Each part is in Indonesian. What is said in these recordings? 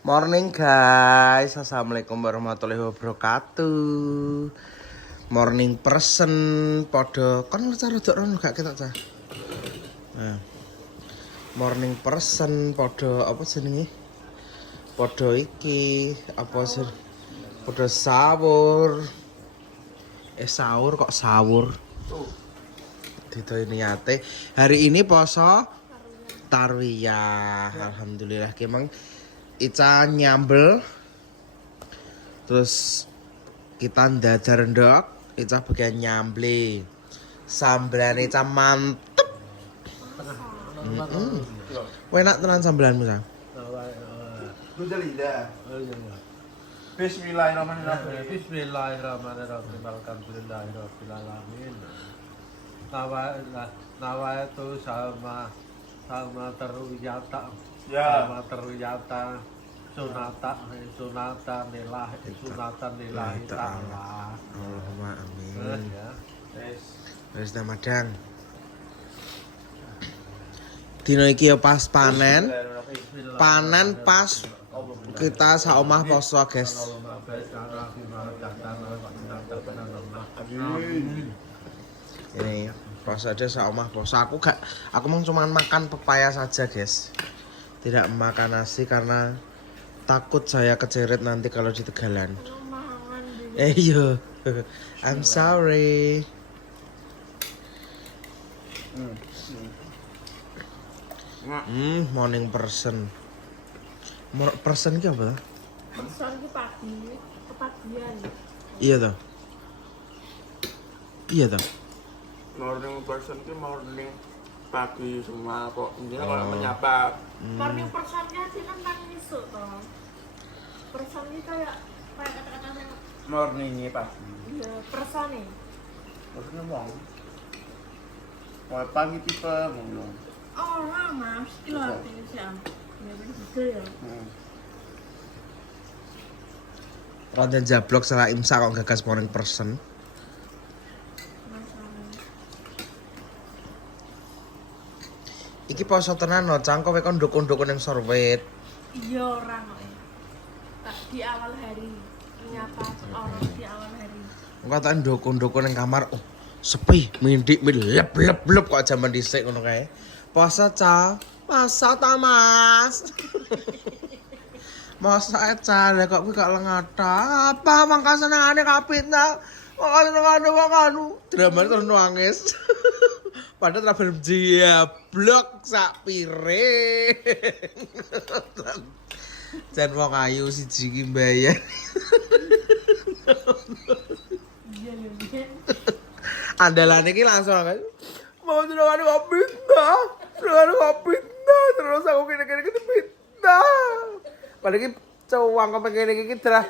Morning guys, assalamualaikum warahmatullahi wabarakatuh. Morning person, podo kan cara rono gak kita cah. Nah, morning person, podo apa jenenge? Podo iki apa sih? Podo sahur. Sahur kok sahur. Dito niate. Hari ini poso tarwiyah. Alhamdulillah emang Ica nyambel, terus kita ndadar ndok, Ica bagian nyamble, sambelan Ica mantep. Enak tenan sambelanmu Sa. Bismillahirrahmanirrahim. Bismillahirrahmanirrahim. Alhamdulillahirabbil alamin. Nawaitu sama terwiyata. Ya. Sama terwiyata. Sunatan lillahi ta'ala. Allahumma amin. Ya. Wis Ramadan. Dino iki ya pas panen. Panen pas kita saomah poso, guys. Ini pas aja saomah poso. Aku mau cuma makan pepaya saja, guys. Tidak makan nasi karena takut saya keceret nanti kalau di Tegalan. Iya. I'm sorry. Morning person. Person ki apa? Person ki pagi, kepagian. Iya toh. Iya toh. Morning person ki morning pagi semua kok intinya kalau menyapa. Morning personnya sih kan isuk toh. Person ki kayak kata-kata yang Morning ini pagi. iya, person nih. Maksudnya mau. Mau pagi tipe ngomong. Oh, Mas, ki lho artine sih am. Ya begitu ya. Konten jablok salah imsa kok gagas morning person. Iki poso tenan no, cangko kowe kon ndukun-ndukun ning sorwet. Iya orang kok. Tak di awal hari menyapa orang di awal hari. Engko tak ndukun-ndukun ning kamar. Oh, sepi, mindik lep kok jaman dhisik ngono kae. Poso ca, masa ta Mas. Masa ca lek kok kuwi kok lengata. Apa mangka senengane kapitna? Kok anu drama terus nangis. Padahal travel blok sak piring. Jan wong ayu siji ki mbayar. Iya ya. Andalan iki langsung kan. Mau jenengane kopi terus aku kene-kene pindah. Padahal iki cowang kepengin iki terus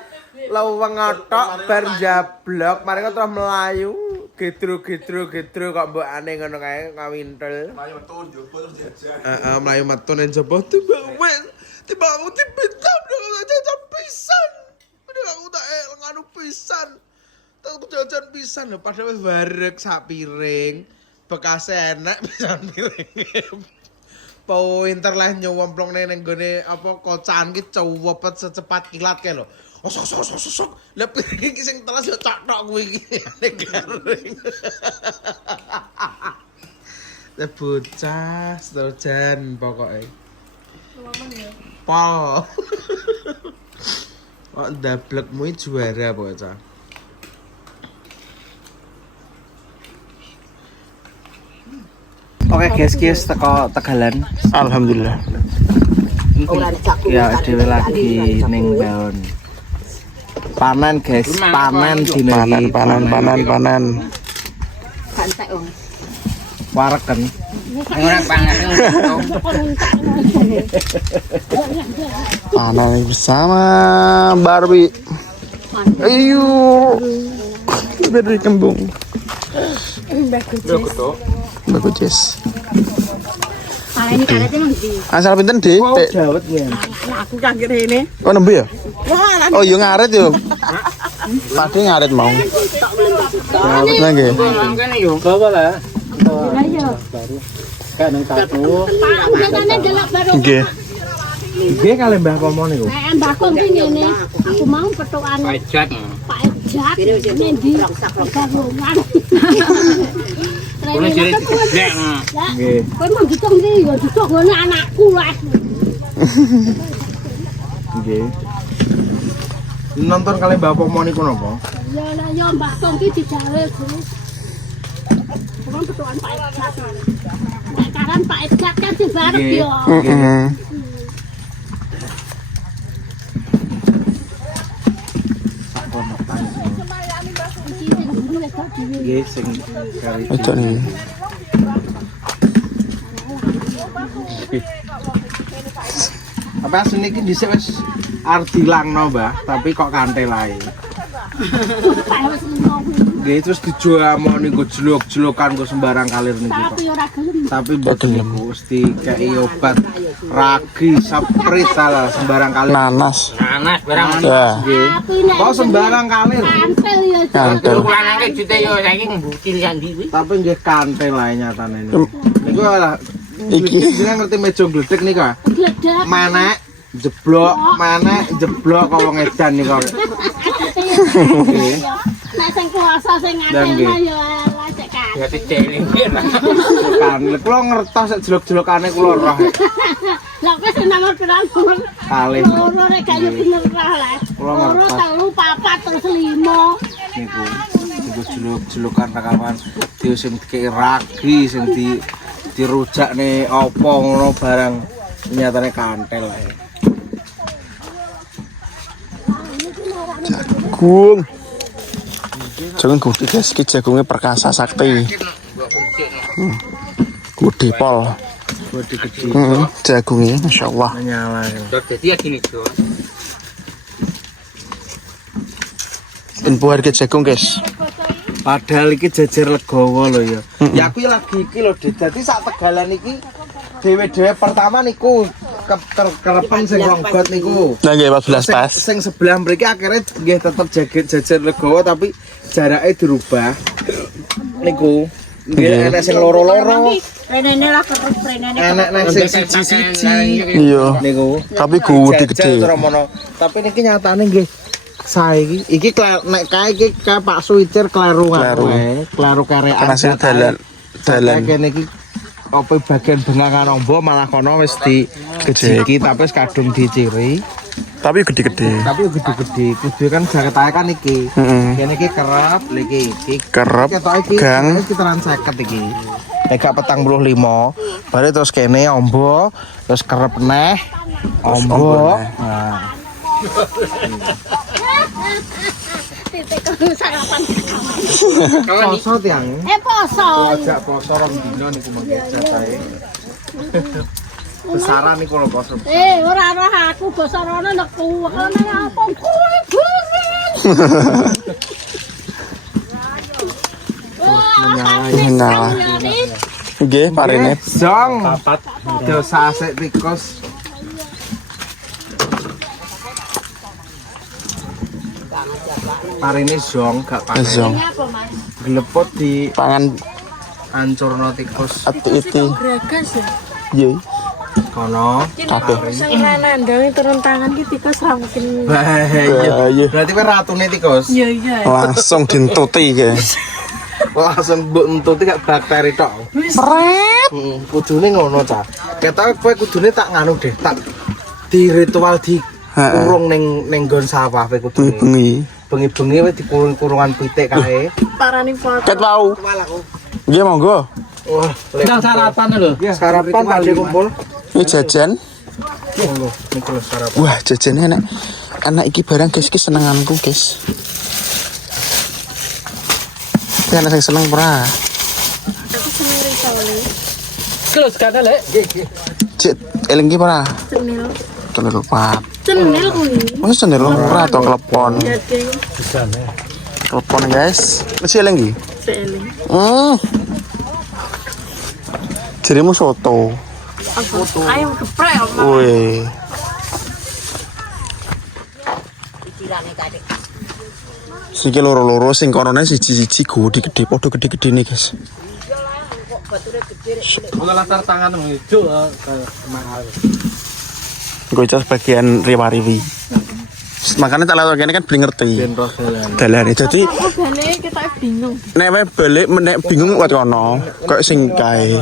lawang ngotok bar jablok, mari kok terus melayu. Gedro kok mbokane ngono kae ngawintel. Melayu metu njaba terus diajak. Heeh, mlayu metu nang jaba tiba aku dipintam dengan jajan pisan. Padahal aku tak nganu pisan. Tak jajan pisan lho padahal wis wareg sak piring. Bekas enek pisan piring. Pointer lah nyowomplong ning gone apa kocan ki cuwepet secepat kilat kae lho. Osok. Lah piring iki sing telas yo cok-tok kuwi iki. Garing. Bocah sedojan pokoke. Momen ya. Pol. Kok ndablekmu juara bocah. Oke guys, teko Tegalan. Alhamdulillah. Ya, dhewe lagi ning baon. Panen guys, panen dino iki. Panen. Kantek wong. Wareken. Ora pangan. Panen bersama Barbie. Ayo. Beri kembung. Bagus. Ini karetnya mang ndi? Asal pinten, Dik? Dawet ya. Aku kaget ini. Oh, nembe ya? Oh, yo ngaret yo. Tadi ngaret mau. Ngaret nggih. Mangkene yo. Bawa lah. Lah iya. Kan nang tato. Pak, udanane delok baru. Nggih. Nggih kalih Mbah Pomo niku. Nek Mbah Kong ki ngene, aku mau petukan Pajak. Pak Ejak nendi gabungan. Kulo jare digeblek. Nggih. Kowe mau ditung iki ya ditung ngene anakku lah. Nggih. Nonton kalih Mbah Pomo niku napa? Ya lah ya Mbah Kong ki dijawe terus. Kuwi petukan Pak Ejak. Nek karan Pak Ejak kan dibarep Nggih. ya. Heeh. Iki sing dulu wis dhewe. Nggih sing kali. Itu nih. Apa asline iki dhisik wis arep dilangno, Mbah, tapi kok kanthil ae. Pak wis ngono. Nggih terus dijuamoni nggo jeluk-jelukan kok sembarang kalir niki kok. Tapi ora gelem. Tapi mboten niku mesti kei obat ragi saprit salah sembarang kalir. Nanas. Nanas barang. Ya. Nggih. Tapi nek Kok sembarang kalir. kantel ya. Kantel. Kulo lanang jute yo saiki mbukil sandi kuwi. Tapi nggih kanthil ae nyatane niku. Niku ora Iki. jenengan ngerti meja gledek nika. Gledek. Manek jeblok, manek jeblok kok wong edan niku. Nek sing kuasa sing Dan ngantel nggih. ya lacek kan. Ya diceling lah. Kan kula ngertos sak jelok-jelokane kula roh. Lah wis nomor berapa? Kalih Loro rek gak yo bener lah. Kula Loro ngertos. telu papat terus 5. niku. Niku jelok-jelokan rekaman dia sing dikei ragi sing dirujakne apa ngono barang nyatane kanthil ae. Jagung. Jagung gede guys, iki jagungnya perkasa sakti. Gede pol. Gede-gede Jagungnya masyaallah. nyala. Dadi ya gini, Bro. Info harga jagung guys. Padahal iki jejer legowo lho ya. Ya aku lagi iki lho, Dit. Dadi sak Tegalan iki dhewe-dhewe pertama niku kerepen sing ronggot niku. Nah nggih 14 pas. Sing sebelah mriki akhirnya nggih tetep jejer legowo tapi jarake dirubah. Niku nggih enek sing loro-loro. Renene lah terus renene. Enek nek sing siji-siji. Iya. Niku. Tapi gede-gede. Tapi niki nyatane nggih sae iki nek kae iki Pak Suwicir kleru Kleru. wae. Kleru karean. Karena dalan. Kene iki apa bagian bengakan ombo malah kono wis digejeki tapi wis kadung diciri. Tapi gede-gede. Tapi gede-gede. Kudu kan jaketae kan iki. Heeh. Kene iki kerep, iki Kerep, ketok iki gang. sekitaran 50 iki. Nek gak 45, bare terus kene ombo, terus kerep neh, ombo. ombo neh. Nah, Titik sarapan. poso tiang. Poso. Ajak poso rong dino niku mengke jatahe. Besaran niku lho poso. Ora roh aku basa rono nek kuwene apa kuwi burin. Menyala. Nggih, parine. Zong. Dosa sik tikus. Parine zong gak pakai. Zong. Apa Mas? Glepot di Pangan ancurno tikus ati-iti. Bragas ya. Iya. kono. Kabeh. Sing nandang turun tangan ki tikus ra mungkin. Bahaya. Bahaya. Berarti kowe ratune tikus. Iya iya. Langsung dintuti guys. Langsung mbok entuti gak bakteri tok. Pret. Kudune ngono ta. Ketok kowe kudune tak nganu deh, tak di ritual di kurung ning nggon sawah kowe kudune. Bengi. Bengi-bengi wis dikurung-kurungan pitik kae. Parani foto. Ket wau. Nggih monggo. Wah, Sedang sarapan lho. sarapan tadi kumpul. Ini jajan. Monggo, niku lho sarapan. Wah, jajannya enak. Anak iki barang guys, iki senenganku guys. Iki anak sing seneng ora. Aku seneng risole. Kelus kata lek. Cek eling iki ora. Cenil. Telur pat. Cenil kuwi. Masa sendiri ora atau klepon. Jadi Klepon guys. Masih eling iki? seeling. Jarimu soto. Ayam geprek Mas. Wih. Siki loro-loro sing korone siji-siji gede-gede padha gede-gede nih guys. Kalau latar tangan hijau kayak mahal. Gocah bagian riwa-riwi. Makanya tak lewat kene kan beli ngerti. Dalane dadi Aku bane kita bingung. nek wae balik nek bingung kuat kono. Kok sing kae.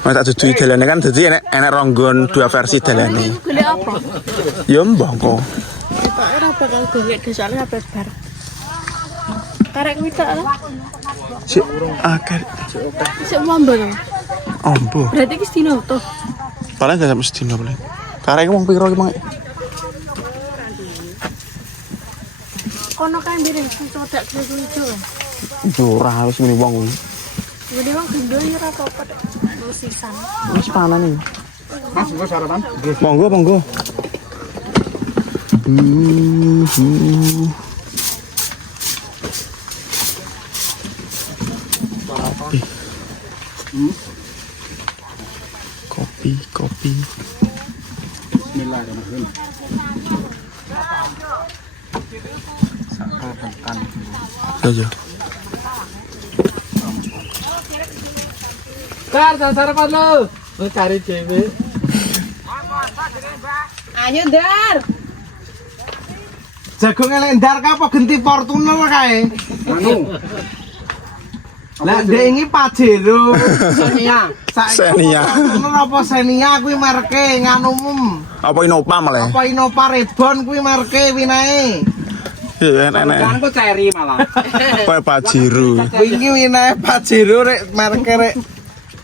Mas tak dudui dalane kan dadi enek ronggon dua versi dalane. Golek apa? Ya mbah kok. Kita ora bakal golek desane apa bar. Karek widak lah. Si akar Sik mambo to. ombo. Berarti ki dino to. Paling gak sampe sedina paling. Karek wong piro ki mang? Kono kan mbene codak ijo. Ora harus ngene wong. Gede wong gendho ya ora apa-apa. Musisan. Wis panan iki. Mas, gua sarapan. Monggo, monggo. Kopi. Bismillahirrahmanirrahim. Ya. Kar, sarapan lo. Lu cari cewek. Ayo Dar. Jagung elendar ka apa genti Fortuner kae? Anu, Lah ndek iki Pajero. Sonia. Xenia. Fortuner apa Xenia kuwi mereke nganumum. Apa Innova malah? Apa Innova Reborn kuwi mereke winae. Iya, enak. Kan kok cari malah. Apa Pajero? Wingi winae Pajero rek mereke rek.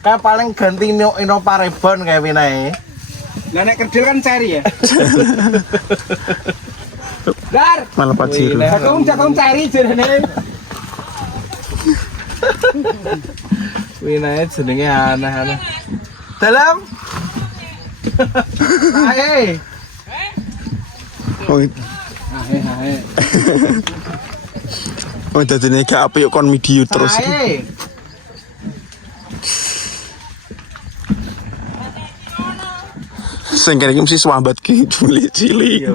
Kayak paling ganti Innova Reborn kayak winae. Lah nek kerdil kan cari ya. Dar, Malah Pajero. jagung cari jenenge. Winae jenenge aneh-aneh. Dalam. Ae. Oh, Ahe. oh dadine gak apik kon video terus. Ae. Sing kene iki mesti swambat ki cilik-cilik. Iya.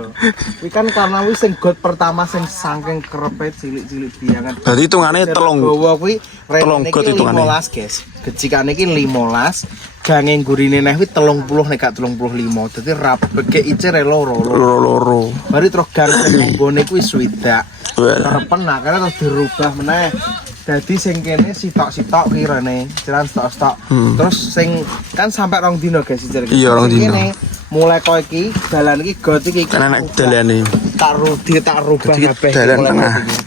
Kuwi kan karena wis sing got pertama sing saking kerepe cilik-cilik biangan. Berarti hitungane telung Gowo kuwi telung got hitungane. 15, guys. Gecikane iki 15, gange gurine neh kuwi 30 nek gak 35. Dadi rabege icir loro. loro. Mari terus gang nggone kuwi swidak. Well, Karepen akhirnya terus dirubah meneh. Dadi sing kene sitok-sitok kirane, jalan stok-stok. Terus sing kan sampai 2 dino guys icir. Iya, 2 dino. Kene mulai koyo iki dalan iki got iki kan enak dalane. tak rubah Jadi kabeh dalan mulai tengah. got iki.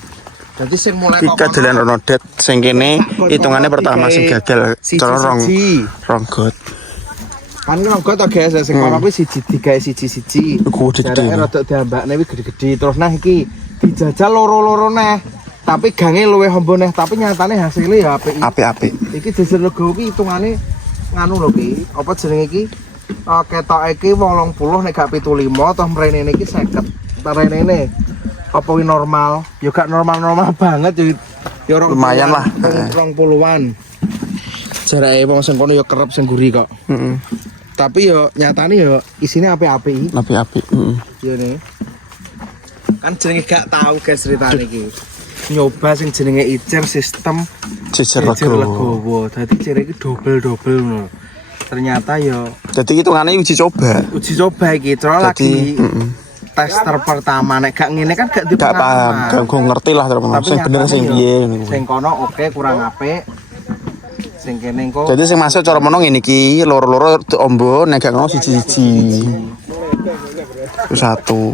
Dadi sing mulai Iki kadalan ono det sing kene hitungane pertama sing gagal cara rong got. Kan got to guys sing kono kuwi siji digawe siji-siji. Iku gede. Jarake rada diambakne kuwi gede-gede terus nah iki dijajal loro-loro neh. Tapi gange luwih hombo neh, tapi nyatane hasilnya ya apik. Apik-apik. Iki jajar lego iki hitungane nganu lho ki. Apa jenenge iki? Ketoke iki 80 nek gak 75 toh mrene iki 50. Mrene apa wi normal? Ya gak normal-normal banget ya Lumayan lah. 20-an. Jarake wong sing kono ya kerep sing guri kok. Heeh. Tapi ya nyatane ya isine apik-apik. Apik-apik. Heeh. Iya nih. Kan jenenge gak tahu guys ceritane iki. Nyoba sing jenenge icir sistem Jejer icir lego. legowo. Dadi cire iki double ngono. Ternyata ya Dadi hitungane uji coba. uji coba iki terus lagi tester pertama nek gak ngene kan gak Gak paham, gak ngerti lah terus sing bener sing piye ngono. Sing kono oke kurang apik. Sing kene engko Jadi sing masuk cara mono ngene iki loro-loro ombo nek gak ngono siji-siji. Itu satu.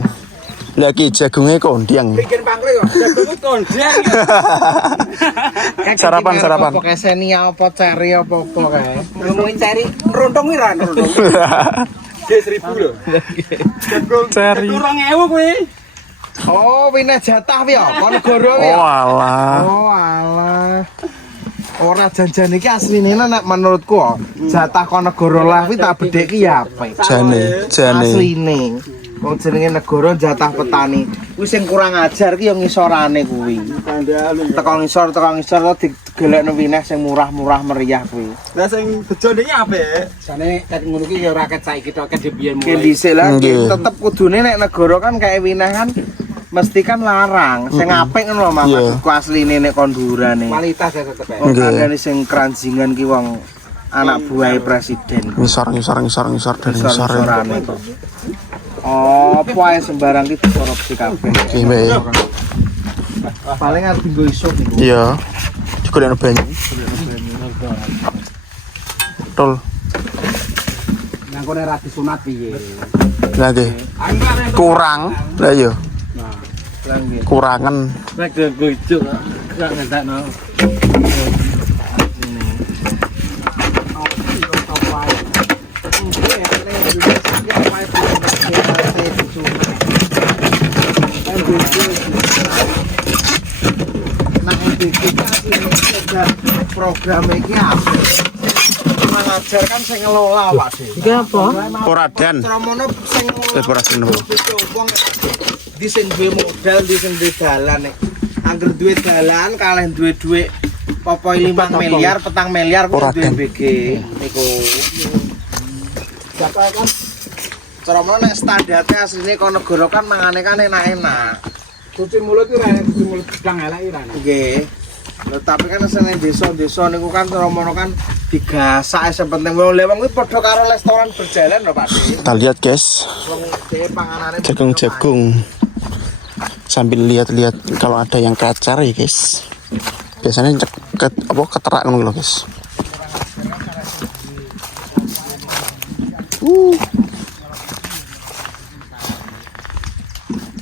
Lagi jagungnya kondiang. Bikin pangkre kok. Jagung kondang. Sarapan. apa kayak Xenia apa Cherry apa kae. Ngomongin cari rontong wi ra rontong. Des 1000 lho. Ceri. 2000 kuwi. Oh, wine jatah wi ya, kon negara wi. Oh alah. Oh alah. Ora janjan iki asline nek menurutku jatah kon negara lah kuwi tak bedheki ya apik. Jane. Asline. Wong jenenge negara jatah petani. Kuwi sing kurang ajar ki yo ngisorane kuwi. Teko ngisor to digelekno wineh sing murah-murah meriah kuwi. Lah sing bejo ndeke apik. Jane ket ngono ki ya ora ket saiki tok ket biyen Ki mulai. dhisik lah Nggih. tetep kudune nek negara kan kayak wineh kan mesti kan larang. Sing apik ngono lho maksudku asline nek kondurane. Kualitas ya tetep. Wong kandhane sing keranjingan ki wong anak buah presiden. Ngisor dari ngisor. Sorane kok. Oh, poe sembarang iki disoroti kabeh. Oke, Mbak. Paling arep nggo isuk niku. Iya. Digolekno banyu. Tol. Nang kene ra disunat piye? Lah nggih. Kurang. Lah iya. Lang nggih. Kurangan. Nek go icuk gak ngentekno. Program iki apa? Mengajarkan sing ngelola Pak De. Iki apa? Poradan. Tramono sing Poradan. wong di sing duwe modal, di sing duwe dalan nek. Angger duwe dalan kalih duwe dhuwit popo 5 miliar, 4 miliar kok duwe BG niku. Siapa kan tramono nek standarte asline kok negara kan mangane kan enak-enak. Cuci mulut itu rene, cuci mulut sedang elek iki rene. Nggih. Tapi kan seneng desa-desa niku kan romono kan digasak sing penting wong leweng kuwi padha karo restoran berjalan lho Pak. Kita lihat guys, Wong dhewe panganane jagung-jagung. Sambil lihat-lihat kalau ada yang kacar ya guys. Biasanya keterak ngono lho guys.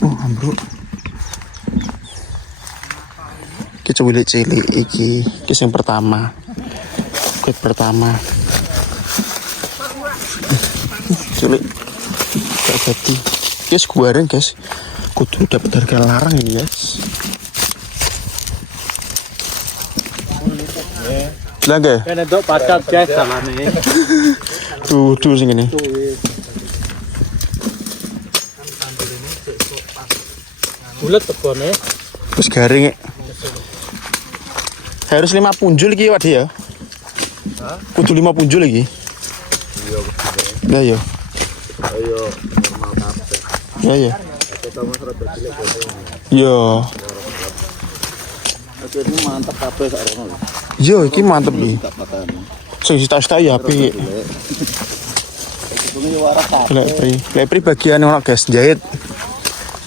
Ambruk. Kita coba lihat cilik iki, yang pertama. Kuit pertama. Cilik. Gak jadi. Guys, goreng guys. Kudu dapat harga larang ini guys. Lah nggih. Kene nduk pacat guys salane. Tuh sing ngene. Bulet tebone. Terus garing. Harus 5 punjul iki Pak ya. Kudu 5 punjul iki. Iya. Lah iya. Ayo normal kabeh. Ya ya. Iya. Ini mantap kabeh sak rono. Yo iki mantep iki. Sing sita-sita ya apik. Lepri bagian ono guys jahit.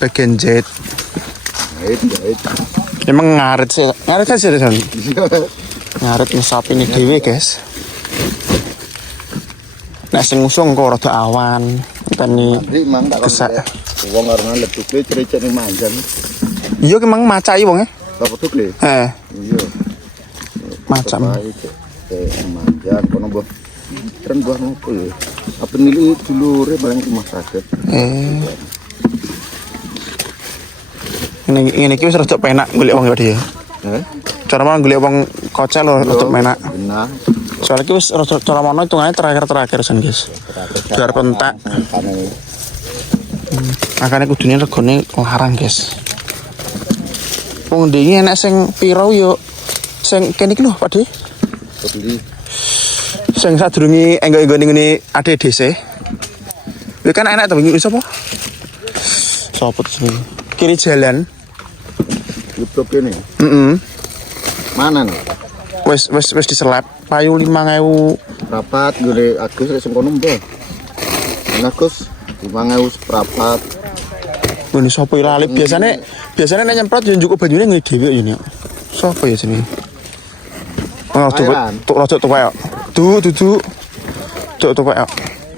Bagian jahit. Jahit. Emang ngaret sih. Ngaret aja deh. Ngaret ngesap ini dewe guys. Nek sing ngusung kok rada awan. Tani kesak. Wong arane letuke crecene manjan. Iya ki mang macai wong e. Apa tuh le? Iya. Macam. Manjan kono mbah. Keren buah nopo ya. Apa nili dulure bareng rumah sakit. Ini iki wis rada penak golek wong iki ya. Cara mana golek wong kocel lho rada penak. Benar. Soalnya iki wis rada cara mana hitungane terakhir san guys. Biar pentak. Makane kudune regane larang guys. Wong ndingi enek sing piro yo sing kene iki lho Pak De. Beli. Sing sadurunge enggo-enggo ngene ADDC. Kuwi kan enak to wingi sapa? Sopo sing kiri jalan. Laptop ini. Mana nih? Wes diselap payu 5.000 Rapat gede Agus sing kono mbah. Agus 5.000 seprapat. Ini sapa lali biasane nek nyemprot yo njuk banyune ngene dhewe ini. Sapa ya jenenge? Oh, tuk kaya. Tuk kaya.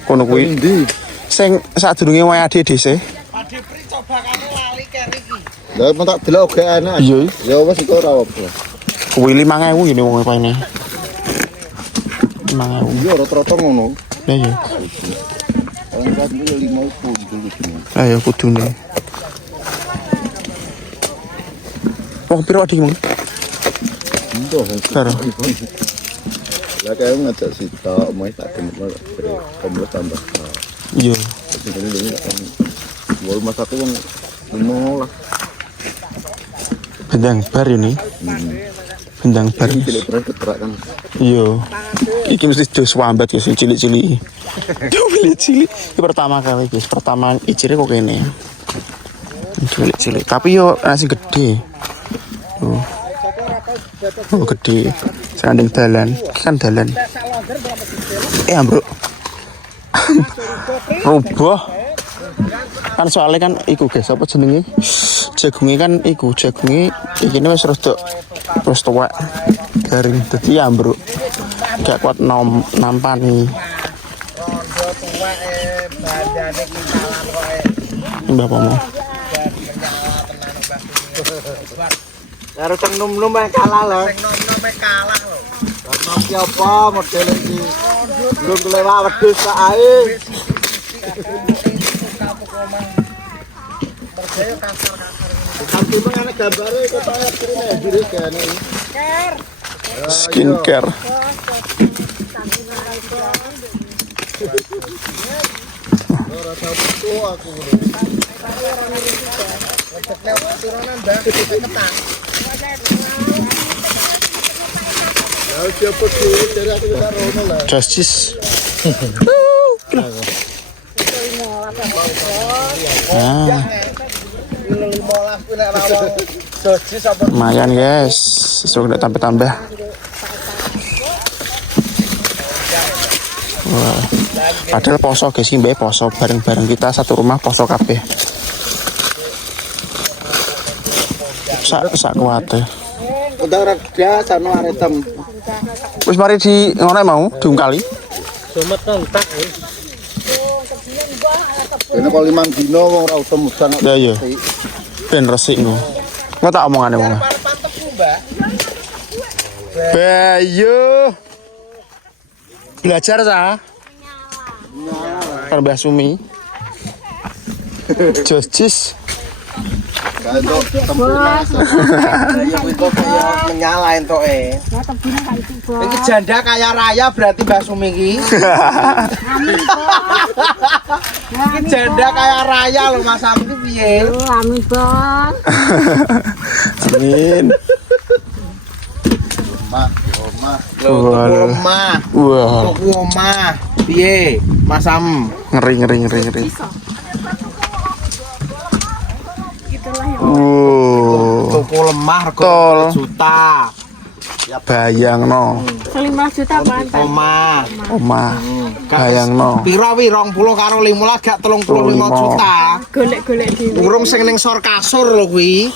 Kono kuwi. Sing sadurunge wae ADDC. Pak Depri coba karo lali keri iki. Lah men tak delok gak enak. Iya. Ya wis iku ora apa. Kuwi 5.000 ini wong paene. 5.000. Iya rata-rata ngono. Lah iya. Orang kan itu 50 dulu gini. Ayo kudune. Wong piro adik mong? Entah. Karo. Lah kayak ngajak Sita, mau tak kenal komplek tambah. Iya. Ini kan wal masaku wong ngono lah. Bendang bar ini. Bendang bar. Cilik pernah keterak kan. Iya. Iki mesti dos wambat ya sing cilik-cilik. Cilik-cilik. Iki pertama kali guys. Pertama icire kok kene. Cilik-cilik. Tapi yo nasi gede. Oh gede. Sanding dalan, kan dalan. Ambruk. Roboh. Kan soalnya kan iku guys, apa jenenge? Jagungnya kan iku, jagungnya ini wis rada wis tuwek garing dadi ambruk. Gak kuat nampani. Mbah Pomo. Karo sing nom-nom ae kalah lho. Sing nom-nom ae kalah lho. Nom ki apa model iki? Belum kelewat wedhus sak ae. Sampai mana gambare kotoke krine jure kene. Skincare. Ora tau foto aku. Ya siapa sih dari aku bisa rono lah. Justice. Lumayan guys, sudah tambah-tambah. Wah, padahal poso guys, ini mbak poso bareng-bareng kita satu rumah poso kabeh. Sak kuat. Udah reda sano aretem. Wis mari di ngono mau diungkali. Sumet nontak. Ini kalau 5 dino wong ora utem udan. Ya iya. Ben resik ngono. Engko tak omongane wong. Bayu. Belajar ta? Karo Mbah Sumi. Justice. Kalau Menyala entoke. Iki janda kaya raya berarti Mbak Sumi iki. Iki janda kaya raya lho Mas Sam iki piye? Amin, Bos. Amin. Omah. Wah, Tuku omah. Piye? Mas Sam. ngeri. Tuku lemah rego Tol. 1 juta. Bayangno. 5 juta apaan, Pak? Omah. Bayangno. Piro wi 20 karo 15 gak 35 juta. Golek-golek dhewe. Urung sing ning sor kasur lho kuwi.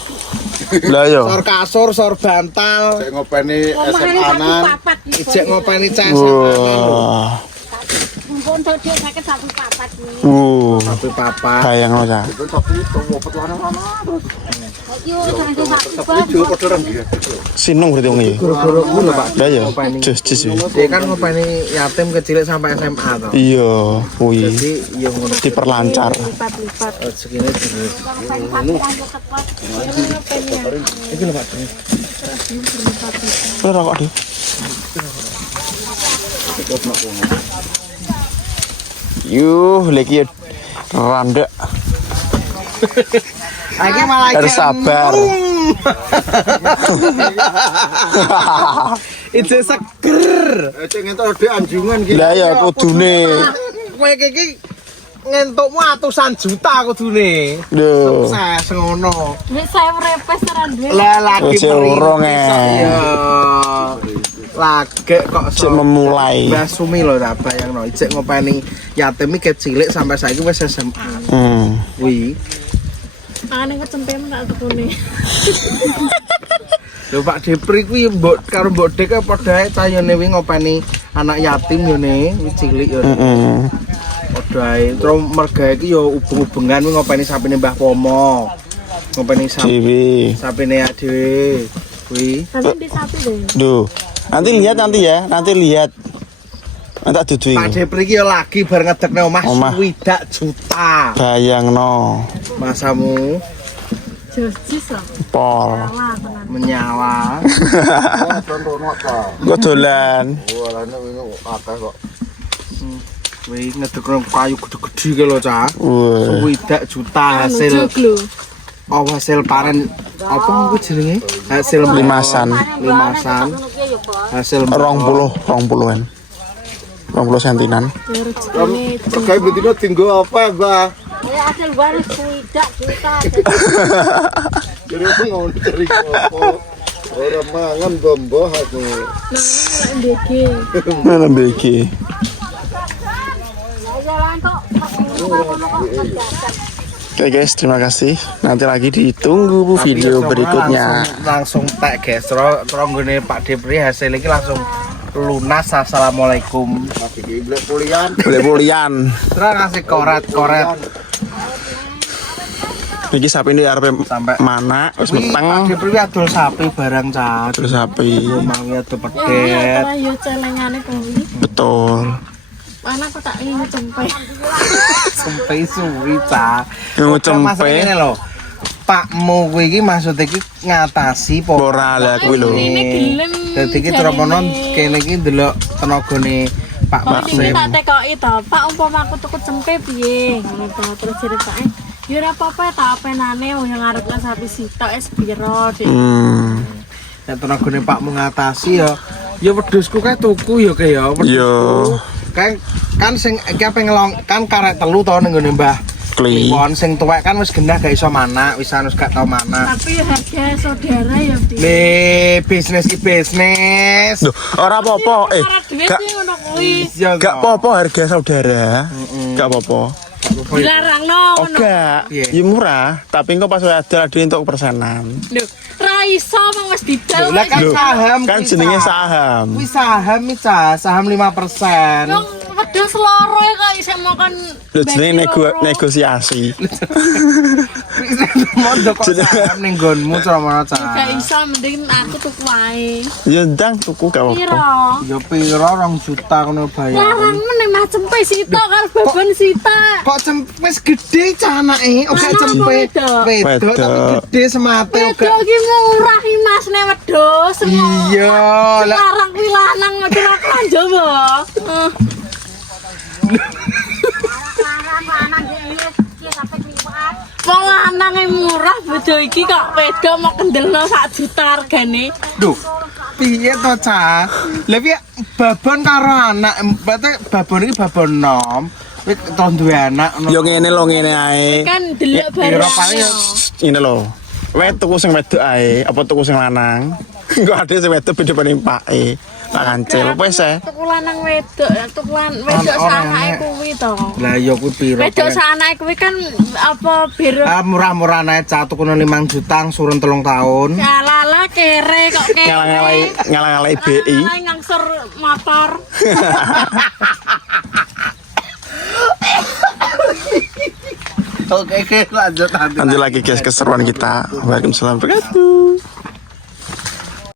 Lah yo. Sor kasur, sor bantal. saya ngopeni SMA-an. Ijek ngopeni cah SMA-an lho. Wah. Mumpun tok dia sakit 1 papat nih. Tapi papa. Bayangno ta. Itu tapi itu ngopet lana-lana terus. Yo, sakit 1 Tapi jual kotoran dia. Sinung berarti wong iki. Guru-guru ku lho Pak. Lah yo. Justice. Dia kan ngopeni yatim kecil sampai SMA to. Iya, kuwi Jadi yo ngono diperlancar. lipat-lipat. segini terus. Iki lho Pak. Kowe rokok di. Yuh, lagi randek. Iki malah Harus sabar. Itu seger. Cek ngentok ada anjungan gitu. Lah ya kudune. Kowe iki ngentukmu atusan juta kudune. Lho. Sukses ngono. Nek saya repes ora duwe. Lah lagi Wis urung, Iya. Lagi kok Cek memulai. Mbah Sumi lho ta bayangno. Ijek ngopeni yatim iki cilik sampai saiki wis SMA. Kuwi. Angane kecempem tak tekune. Lho Pak Depri kuwi mbok karo mbok Dek padha ae cayone wingi ngopeni anak yatim yo ne, kuwi cilik yo. Padha ae. Terus mergae iki yo ubeng-ubengan wingi ngopeni sapine Mbah Pomo. Ngopeni Dewi. sapine dhewe. Kuwi. Tapi di sapi deh. Duh. Nanti lihat nanti lihat. Tak dudu Pak iki. Depri iki yo lagi bar ngedekne omah Omah. 20 juta. Bayangno. Masamu Justice lah. Pol. menyala. Contohnya apa? Kok dolan. Wah, ini akeh kok. Kuwi ngedekne kayu gede-gede ki lho, Cah. Wah. 20 juta hasil. Oh, hasil panen apa kuwi jenenge? Hasil Limasan. Hasil 20-an. 20 sentinan. Kayak betina tinggal apa, Mbak? Ya hasil waris 20 juta. Jadi aku mau cari apa? Orang mangan bombo aku. Namanya MBG. Mana beki? Jalan kok. Oke guys, terima kasih. Nanti lagi ditunggu bu video berikutnya. Langsung tak guys, terus gini Pak Depri hasil ini langsung lunas. Assalamualaikum. Tapi di blek pulian. Boleh pulian. Terus ngasih koret. Niki sapi ini arep Sampai- mana? Wis Wih, Pak meteng. Depri adol sapi barang cah. Terus sapi. Mangi adol Ya pedet. ora yo celengane kuwi. Betul. Mana kok tak ingin cempe. Sampai suwi cah. Yang Oke, masalah cempe. ini loh. Pakmu kuwi iki maksudnya iki ngatasi Ora lah kuwi lho. Ini gelem. Dadi iki tromonon kene iki ndelok tenagane Pak Kok iki Maksim. tak tekoki to, Pak umpama aku tuku cempe piye? Ngono to. Terus ceritake, ya ora apa-apa tak apenane wong yang ngarep lan sapi sitok es piro Dik. Nek tenagane Pakmu ngatasi ya wedhusku kae tuku ya kae ya. Yo. Kan sing iki apa ngelong kan karek telu to ning nggone Mbah Kli. Kliwon sing tuwek kan wis genah gak iso manak, wis anus gak tau manak. Tapi harga saudara ya piye? Nih, bisnis iki bisnis. Duh, ora apa-apa. Ora duit Gak sih ngono kuwi. Iya, gak apa-apa harga saudara. Gak apa-apa. Dilarangno Oh ngono. gak, Iya. ya murah. Tapi engko pas ada untuk persenan. Lho, ra iso mong wis didal. Lah kan Loh, saham kan kuwi, jenenge Cah. saham. Kuwi saham iki Cah, saham 5%. Wong wedhus loro ya kok isih makan. Lho jenenge negosiasi. Mondok kok saham ning nggonmu Tromono Gak Cah. iso mending aku tuku wae. Ya ndang tuku gak apa-apa. Piro? Ya piro 2 juta ngono bayar. Larang meneh mah cempe sitok karo beban sitok. Kok cempe wis gede Cah anake, oke Mana cempe. wedok? Wedok tapi Wedok. gede semate oke. Wedok iki murah iki Mas nek wedhus. Iya, lah Larang kuwi lanang kira Jawa. Wong lanange murah bojo iki kok wedok mau kendelno 1 juta regane. duh. Piye to Cah? Lah piye babon karo anak, berarti babon iki babon nom. Wis to duwe anak ngono. Yo ngene lho ngene ae. Kan delok piro barang. paling? Ini lho. Wes tuku sing wedok ae, apa tuku sing lanang? Engko ade sing wedok beda paling pake. Tak kancil wes e. Tuku lanang wedok, tuku wedok sanake kuwi to. Lah ya kuwi piro? Wedok sanake kuwi kan apa biru. Ah murah-murah nae Cah tuku 5 juta surun 3 tahun. Ya lala kere kok kere. Ngalang-ngalai BI. Ngalang ngangsur motor. Oke, lanjut nanti. Lanjut lagi guys keseruan kita. Waalaikumsalam warahmatullahi wabarakatuh.